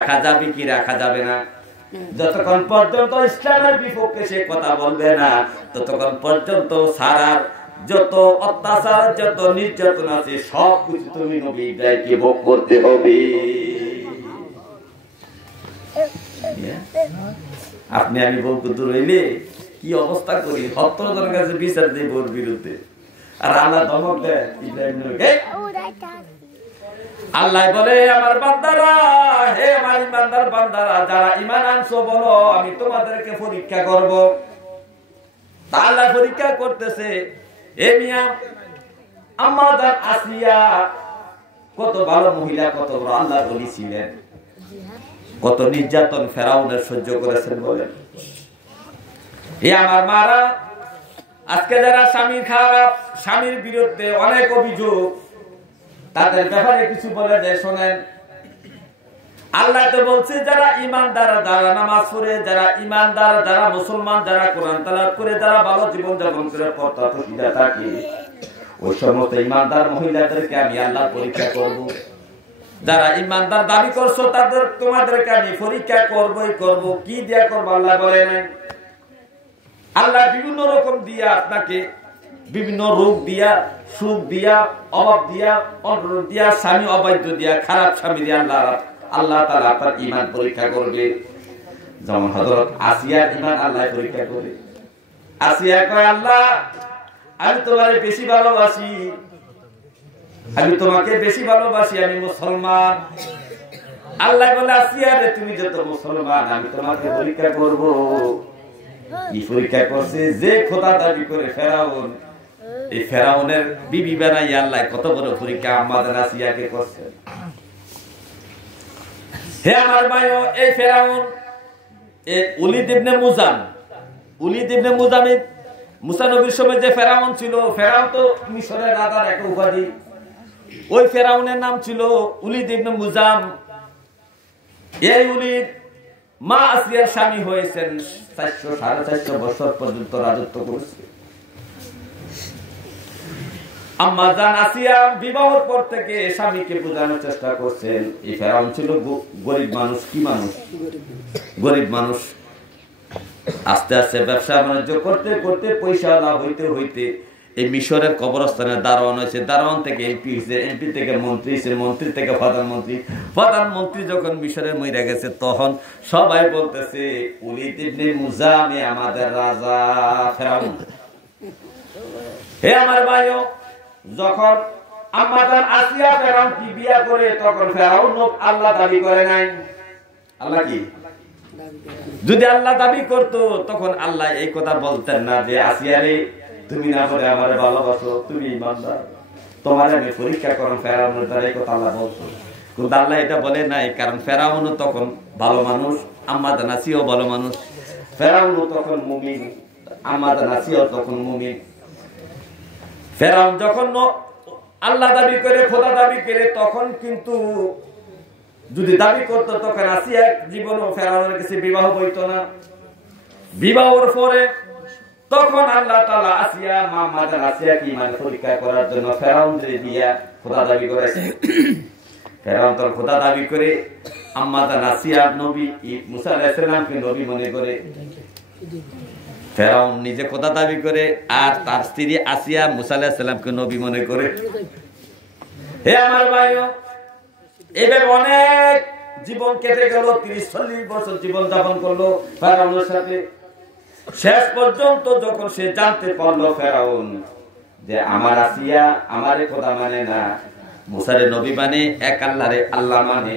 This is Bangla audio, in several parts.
রাখা যাবে কি রাখা যাবে না, যতক্ষণ পর্যন্ত ইসলামের বিপক্ষে সে কথা বলবে না ততক্ষণ পর্যন্ত সারার যত অত্যাচার যত নির্যাতন আছে সব কিছু তুমি নবী ইব্রাহিমকে ভোগ করতে হবে। আপনি আমি বলতে দূর হইলে কি অবস্থা করি, 70 জনের কাছে বিচার দেব ওর বিরুদ্ধে, আর আল্লাহ ধমক দেয় ইব্রাহিমকে। আল্লাহ বলে আমার বান্দারা, হে আমার ইমানদার বান্দারা যারা ঈমান আনছো বলো আমি তোমাদেরকে পরীক্ষা করব। তা আল্লাহ পরীক্ষা করতেছে। এ মিয়া আম্মা জান আসিয়া কত ভালো মহিলা, কত বড় আল্লাহর ওলি ছিলেন, কত নির্যাতন ফেরাউনের সহ্য করেছেন বলেন। এ আমার মারা, আজকে যারা স্বামীর খারাপ, স্বামীর বিরুদ্ধে অনেক অভিযোগ, তাদের ব্যাপারে কিছু বলে যে শোনেন, আল্লাহ তো বলছে যারা ইমানদার, যারা নামাজ পড়ে, যারা ইমানদার, যারা মুসলমান, যারা কোরআন তেলাওয়াত করে, যারা ভালো জীবন যাপন করে পর্দা প্রতিষ্ঠা থাকে, ওই সমস্ত ইমানদার মহিলাদেরকে আমি আল্লাহ পরীক্ষা করব। যারা ইমানদার দাবি করছো তাদের তোমাদেরকে আমি পরীক্ষা করবই করব। কি দিয়া করবো আল্লাহ বলে নাই। আল্লাহ বিভিন্ন রকম দিয়া আপনাকে বিভিন্ন রোগ দিয়া, সুখ দিয়া, অভাব দিয়া, অনরোগ দিয়া, স্বামী অবাধ্য দিয়া, খারাপ স্বামী দিয়া আল্লাহ তাআলা আপনার ঈমান পরীক্ষা করবে। যেমন হযরত আসিয়ার ঈমান আল্লাহ পরীক্ষা করে। আসিয়া কয় আল্লাহ আমি তোমারে বেশি ভালোবাসি, আমি তোমাকে বেশি ভালোবাসি, আমি মুসলমান। আল্লাহ বলে আসিয়া রে তুমি যত মুসলমান আমি তোমাকে পরীক্ষা করব। কি পরীক্ষা করছে? যে খোদা দাবি করে ফেরাউন, এই ফেরাউনের বিবি বানাই আল্লাহ কত বড় পরীক্ষা আমাদের আসিয়াকে করছে। হে আমার ভাইও, এই ফেরাউন উলিদ ইবনে মুজাম, উলিদ ইবনে মুজামিদ মুসা নবীর সময় যে ফেরাউন ছিল, ফেরাউন তো মিশরের রাজার একটা উপাধি। ওই ফেরাউনের নাম ছিল উলিদ ইবনে মুজাম। এই উলিদ মা আসিয়ার স্বামী হয়েছেন, 400-450 বছর পর্যন্ত রাজত্ব করেছে। আম্মা জান আসিয়া বিবাহের পর থেকে স্বামীকে বোঝানোর চেষ্টা করছেন। এই ফেরাউন ছিল গরিব মানুষ। কি মানুষ? গরিব মানুষ। আস্তে আস্তে ব্যবসা বাণিজ্য করতে করতে পয়সা লাভ হইতে হইতে এই মিশরের কবরস্থানে দারোয়ান হয়েছে, দারোয়ান থেকে এমপি হয়েছে, এমপি থেকে মন্ত্রী হয়েছে, মন্ত্রী থেকে প্রধানমন্ত্রী, প্রধানমন্ত্রী যখন মিশরে মরে গেছে তখন সবাই বলতেছে উলিদ ইবনে মুজাম আমাদের রাজা ফেরাউন। হে আমার ভাইও, যখন আম্মা জান আসিয়া ফেরাউন কি বিয়া করে তখন ফেরাউন আল্লাহ দাবি করে নাই। আল্লাহ কি? যদি আল্লাহ দাবি করতো তখন আল্লাহ এই কথা বলতেন না যে আসিয়া রে তুমি না করে আমার ভালোবাসো, তুমি ইমানদার, তোমার আমি পরীক্ষা করো। ফেরাউনের দ্বারা এই কথা আল্লাহ বলতো, কিন্তু আল্লাহ এটা বলে নাই। কারণ ফেরাউনও তখন ভালো মানুষ, আম্মা জান আসিয়াও ভালো মানুষ। ফেরাউনও তখন মুমিন, আম্মা জান আসিয়াও তখন মুমিন। ফেরাউন যখন আল্লাহ দাবি করে, খোদা দাবি করে, তখন কিন্তু যদি দাবি করতো তখন আসিয়া জীবন ফেরাউনের কাছে বিবাহ বইতো না। বিবাহের পরে তখন আল্লাহ তাআলা আসিয়া মা জান আসিয়াকে ঈমান পরীক্ষা করার জন্য ফেরাউনের দিয়া খোদা দাবি করেছে। ফেরাউন তো খোদা দাবি করে আম্মা জান আসিয়া নবী মুসা আলাইহিস সালামকে নবী মনে করে। ফেরাউন নিজে খোদা দাবি করে আর তার স্ত্রী আসিয়া মুসা আলাইহিস সালামকে নবী মনে করে। হে আমার ভাইও, এইভাবে অনেক জীবন কেটে গেল, 30-40 বছর জীবন যাপন করলো ফেরাউনের সাথে। শেষ পর্যন্ত যখন সে জানতে পারলো ফেরাউন যে আমার আসিয়া আমারে খোদা মানে না, মুসারে নবী মানে, এক আল্লাহরে আল্লাহ মানে,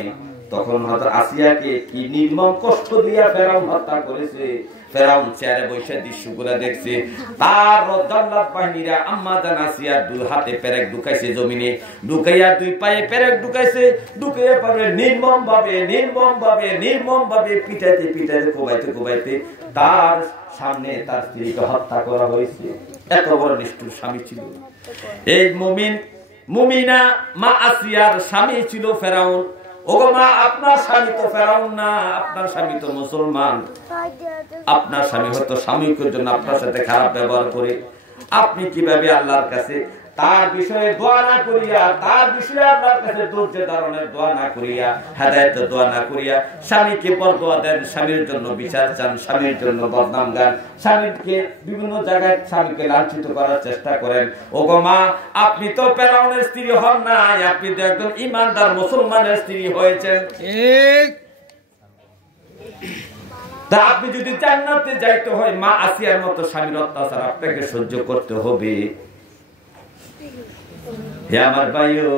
তখন হয়তো আসিয়াকে কি নির্মম কষ্ট দিয়া ফেরাউন হত্যা করেছে। ফেরাউন চেয়ারে বসে দৃশ্যগুলা দেখছে। তার জাল্লাত বাহিনীরা আম্মা জান আসিয়া দুই হাতে পেরেক ঢুকাইছে জমিনে, ঢুকাইয়া দুই পায়ে পেরেক ঢুকাইছে, ঢুকাইয়া পারে নির্মম ভাবে পিটাইতে পিটাইতে কোবাইতে তার সামনে তার স্ত্রীকে হত্যা করা হয়েছে। এত বড় নিষ্ঠুর স্বামী ছিল এই মুমিনা মা আসিয়ার স্বামী ছিল ফেরাউন। ওগো মা, আপনার স্বামী তো ফেরাউন না, আপনার স্বামী তো মুসলমান। আপনার স্বামী হয়তো স্বামীর জন্য আপনার সাথে খারাপ ব্যবহার করে, আপনি কিভাবে আল্লাহর কাছে তার বিষয়ে দোয়া না করিয়া, তার বিষয়ে আল্লাহর কাছে ধৈর্য ধারণের দোয়া না করিয়া, হেদায়েতের দোয়া না করিয়া স্বামীকে বরদোয়া দেন, স্বামীর জন্য বিচার চান, স্বামীর জন্য বদনাম গান, স্বামীকে বিভিন্ন জায়গায় স্বামীকে লাঞ্ছিত করার চেষ্টা করেন। ওগো মা, আপনি তো ফেরাউনের স্ত্রী হন নাই, আপনি তো একজন ঈমানদার মুসলমানের স্ত্রী হয়েছেন। তা আপনি যদি জান্নাতে যাইতে হয়, মা আসিয়ার মতো স্বামীর অত্যাচার আপনাকে সহ্য করতে হবে। হে আমার ভাইও,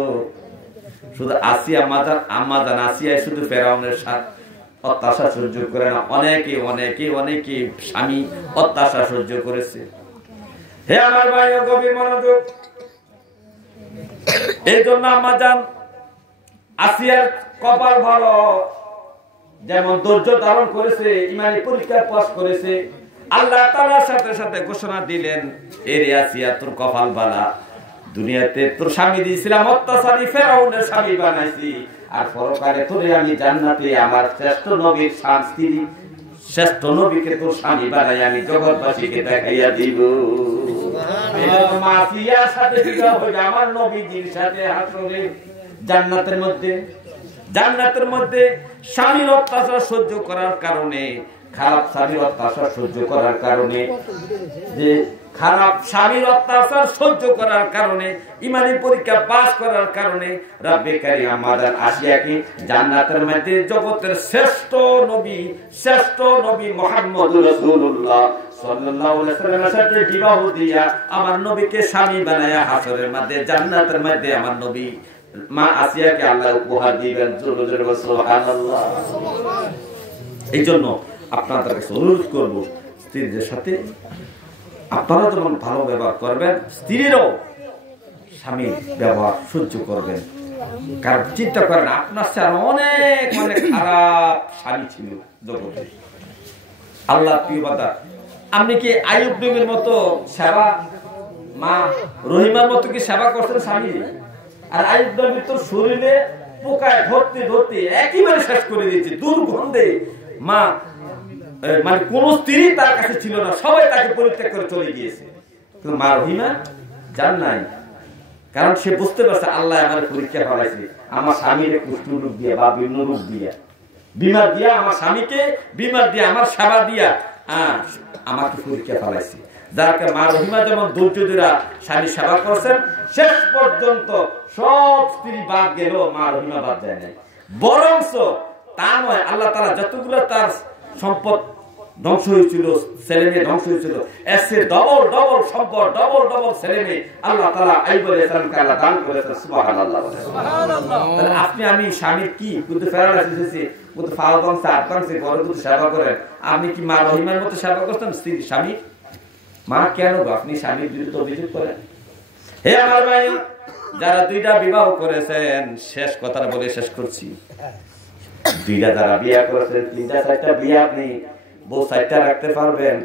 শুধু আসিয়া আম্মাজান আসিয়া শুধু ফেরাউনের অত্যাচার সহ্য করে না, অনেকে অনেকে অনেকে স্বামী অত্যাচার সহ্য করেছে। হে আমার ভাইও, গভীর মনোযোগ। এই জন্য আম্মাজান আসিয়ার কপাল ভালো, যেমন ধৈর্য ধারণ করেছে, ইমানি পরীক্ষা পাস করেছে। আল্লাহ তাআলার সাথে সাথে ঘোষণা দিলেন, এরে আসিয়া তোর কপাল বালা, দুনিয়াতে তোর স্বামী দিয়েছিলাম অত্যাচারী ফেরাউনের স্বামী বানাইছি, আর পরকালে তোরে আমি জান্নাতে আমার শ্রেষ্ঠ নবীর স্ত্রী, শ্রেষ্ঠ নবীকে তোর স্বামী বানাই আমি জগৎবাসীকে দেখাইয়া দিব। মাসিয়ার সাথে বিবাহ হইল আমার নবীজির সাথে হাসরে জান্নাতের মধ্যে। জান্নাতের মধ্যে স্বামীর অত্যাচার সহ্য করার কারণে, খারাপ স্বামীর অত্যাচার সহ্য করার কারণে, যে খারাপ স্বামীর অত্যাচার সহ্য করার কারণে, ইমানি পরীক্ষা পাস করার কারণে রাব্বে কারীম আমাদের আসিয়াকে জান্নাতের মধ্যে জগতের শ্রেষ্ঠ নবী মুহাম্মদুর রাসূলুল্লাহ সাল্লাল্লাহু আলাইহি ওয়াসাল্লামের সাথে বিবাহ দিয়া আমার নবীকে স্বামী বানায়া হাসরের মধ্যে জান্নাতের মধ্যে আমার নবী মা আসিয়াকে আল্লাহ উপহার দিবেন। জোরে জোরে সুবহানাল্লাহ। এই জন্য আপনাদের কাছে অনুরোধ করব, স্ত্রীদের সাথে আপনারা যেমন ভালো ব্যবহার করবেন, স্ত্রীরাও স্বামীর ব্যবহার সহ্য করবেন। কারণ চিন্তা করেন, আপনার সাথে অনেক অনেক খারাপ স্বামী ছিল জগতে। আল্লাহ প্রিয় বান্দা, আপনি কি আইয়ুব নবীর মতো সেবা, মা রহিমার মতো কি সেবা করছেন স্বামী? আর আইয়ুব নবী তো শরীরে পোকায় ধরতে ধরতে একেবারে শেষ করে দিয়েছে, দুর্গন্ধে। মা মানে কোন স্ত্রী তার কাছে ছিল না, সবাই তাকে পরিত্যাগ করে চলে গিয়েছে। কিন্তু মা রহিমা জান নাই, কারণ সে বুঝতে পারছে আল্লাহ আমার পরীক্ষা করাইছে, আমার স্বামীর কুষ্ঠ রোগ দিয়া বা বিভিন্ন রোগ দিয়া, বিমার দিয়া, আমার স্বামীকে বিমার দিয়া, আমার সেবা দিয়া আমাকে পরীক্ষা ফেলাইছে। যার কারণে মা রহিমা যেমন ধৈর্য ধরে স্বামী সেবা করছেন, শেষ পর্যন্ত সব স্ত্রী বাদ গেল, মা রহিমা বাদ যায় নাই। বরঞ্চ তা নয়, আল্লাহ তাআলা যতগুলো তার সম্পদ ধ্বংস হয়েছিল, ছেলে মেয়ে ধ্বংস হয়েছিল, এসে ডবল ডবল সম্পদ, ডবল ডবল ছেলে মেয়ে আল্লাহ তাআলা আইয়ুব আলাইহিস সালামকে আল্লাহ দান করেছেন। সুবহানাল্লাহ, সুবহানাল্লাহ। তাহলে আপনি আমি স্বামীর কি কিন্তু ফেরালা দিতেছি, কিন্তু ফাওয়ান সাতবাংসে বড় কিছু সেবা করেন, আপনি কি মা রহিমার মতো সেবা করতেন স্বামী? মা কেন আপনি স্বামীর বিরুদ্ধে অভিযোগ করেন? হে আমার ভাই, যারা দুইটা বিবাহ করেছেন, শেষ কথাটা বলে শেষ করছি, দুইটা যারা বিয়া করেছেন, তিনটা চারটা বিয়া আপনি বউ চারটা রাখতে পারবেন,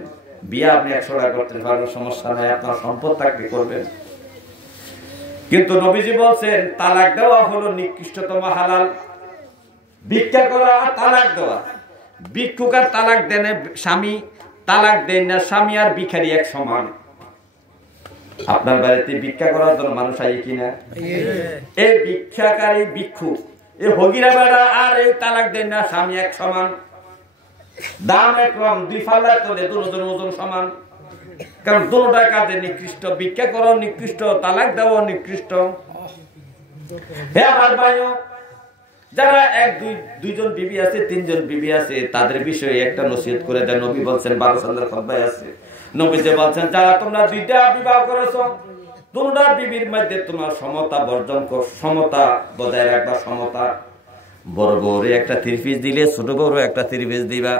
বিয়া আপনি 100টা করতে পারবেন, সমস্যা নাই, আপনার সম্পদ থাকলে করবেন। কিন্তু নবীজি বলছেন তালাক দেওয়া হলো নিকৃষ্টতম হালাল। ভিক্ষা করা আর তালাক দেওয়া, ভিক্ষুক আর তালাক দেন স্বামী, তালাক দেন না স্বামী আর ভিখারি এক সমান। আপনার বাড়িতে ভিক্ষা করার জন্য মানুষ আই কিনা? এই ভিক্ষাকারী ভিক্ষুক, এই হগিরা বেড়া আর এই তালাক দেন না স্বামী এক সমান, দাম একরকম, দুই ফাল্লার তোলে দুজন ওজন সমান। কারণ দুটোটা কাজে নিকৃষ্ট, ভিক্ষা করাও নিকৃষ্ট, তালাক দেওয়াও নিকৃষ্ট। হে আমার ভাইও, যারা দুইজন বিবি আছে, তিনজন বিবি আছে, তাদের বিষয়ে একটা নসিহত করে দেন। নবী বলছেন, 12 সালের খুতবায় আছে, নবী যে বলছেন, যারা তোমরা দুইটা বিবাহ করেছো, দুটা বিবির মধ্যে তোমার সমতা বর্জন কর, সমতা বজায় রাখবা, সমতা। বড় বউরে একটা 3 পিস দিলে ছোট বউরে একটা 3 পিস দিবা,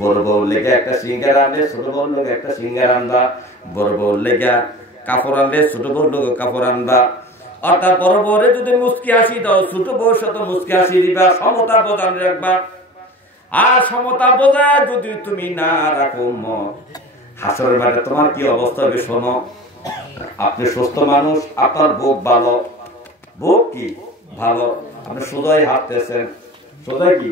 বড় বউর লেগে একটা সিঙ্গার আনলে ছোট বউর লেগে একটা সিঙ্গার আনবা, বড় বউর লেগে কাপড় আনলে ছোট বউর লেগে কাপড় আনবা। অর্থাৎ বড় বউরে যদি মুচকি হাসি দাও, ছোট বউর সাথে মুচকি হাসি দিবা, সমতা বজায় রাখবা। আর সমতা বজায় যদি তুমি না রাখো, হাসরের মাঠে তোমার কি অবস্থা হবে শোনো। আপনি সুস্থ মানুষ, আপনার বুক ভালো, বুক কি ভালো, আপনি সোজাই হাঁটতেছেন, সোজাই কি,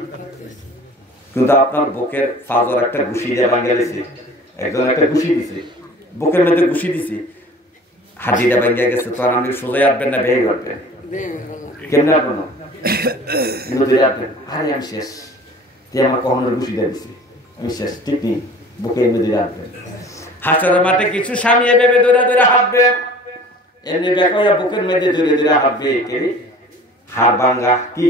কিন্তু আপনার বুকের ফাজর একটা ঘুষি দিয়ে ভাঙে গেছে, একজন একটা ঘুষি দিছে, বুকের মধ্যে ঘুষি দিছে, হাতিটা ভাঙ্গা গেছে, তখন আপনি সোজাই আসবেন না বেয়ে আসবেন? কেমনে আসবেন? নদীরে আসবেন, আরে আমি শেষ, তুই আমার কখনোর ঘুষিটা দিছি, আমি শেষ, ঠিক নেই, বুকে নদীরে আসবেন। হাসরের মাঠে কিছু স্বামী ভেবে দৌড়া দৌড়া হাঁটবে, এমনি বেকাইয়া বুকের মধ্যে দৌড়ে দৌড়ে হাঁটবে, হাড় ভাঙ্গা, কি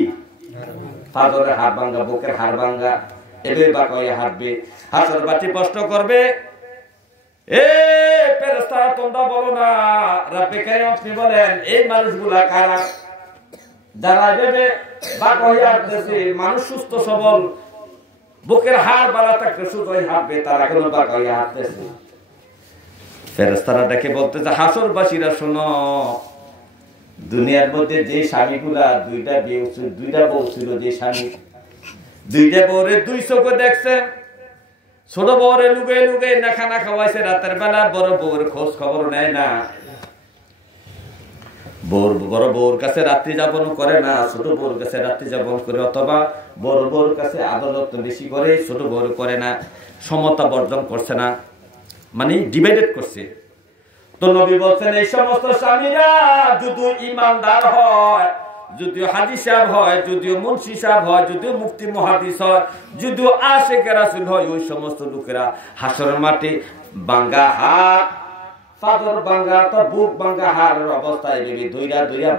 ফাজরের হাড় ভাঙ্গা, বুকের হাড় ভাঙ্গা, এভাবে বাঁকাইয়া হাঁটবে। হাসরের মাঠে প্রশ্ন করবে, এ ফেরেশতারা তোমরা বলো না, রব্বে কারীম আপনি বলেন এই মানুষগুলা কারা? যারা এভাবে বাঁকাইয়া হাঁটতেছে, মানুষ সুস্থ সবল, বুকের হাড় বালা থাকতে সোজাই হাঁটবে, তারা কেন বাঁকাইয়া হাঁটতেছে? ফেরেশতারা ডেকে বলতেছে, হাসরবাসীরা শোনো, দুনিয়ার মধ্যে যে স্বামীগুলা দুইটা বউ ছিল, যে স্বামী দুইটা বউরে দুই চোখে দেখছে, ছোট বউরে লুকে লুকে না খানা খাওয়াইছে রাতের বেলা, বড় বউর খোঁজ খবর নেয় না, বড় বউর কাছে রাত্রি যাপন করে না, ছোট বউর কাছে রাত্রি যাপন করে, অথবা বড় বউর কাছে আদালত বেশি করে, ছোট বউর করে না, সমতা বর্জন করছে না, মানে ডিভাইডেড করছে। তো নবী বলছেন এই সমস্ত স্বামীরা যদি ইমানদার হয়, যদিও হাজী সাহেব হয়, যদিও মুন্সি সাহেব হয়, যদিও মুফতি মুহাদ্দিস হয়, যদিও আশিকে রাসূল হয়, ওই সমস্ত লোকেরা হাসরের মাঠে ভাঙ্গা হাত, ফাদর ভাঙ্গা, তো বুক ভাঙ্গা হাড়ের অবস্থায় দইরা